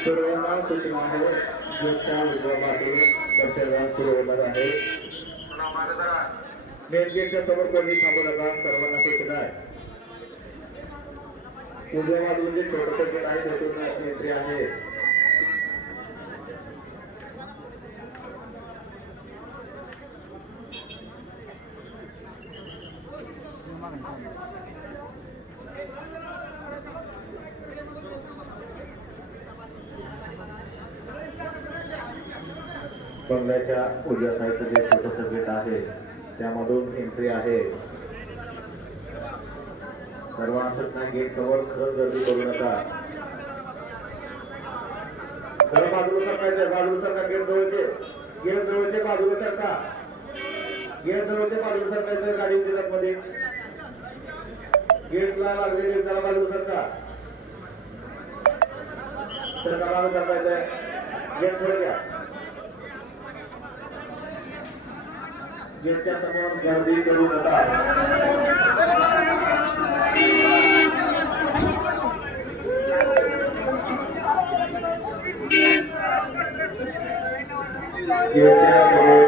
सर्वांना सूचना आहे ज्येष्ठा विभागातून दर्शनदान सुरू होणार आहे मेन गेटच्या समोर कोणी थांबू नका सर्वांना सूचना आहे उजव्या बाजूला जे छोटंसं गेट आहे त्यातून अभिनेत्री आहे Thank you. बंगल्याच्या उजव्या साईडचं जे छोटंसं गेट आहे त्यामधून एंट्री आहे. सर्वांना गेट जवळ खरं गर्दी करू नका. खरं बाजूला सरकायचं बाजूला सरका गेट जवळचे. गेट जवळचे बाजूला सरका. गेट जवळचे बाजूला सरकायचं गाडीच्या मध्ये गेटला लागलेले जरा बाजूला सरका. सरकारला सरकायचंय गेट थोडं घ्या. ज्यांच्या समोर गर्दी करू नका. गेटच्या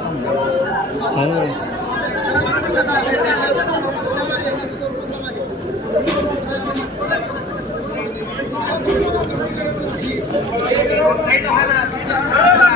嗯好。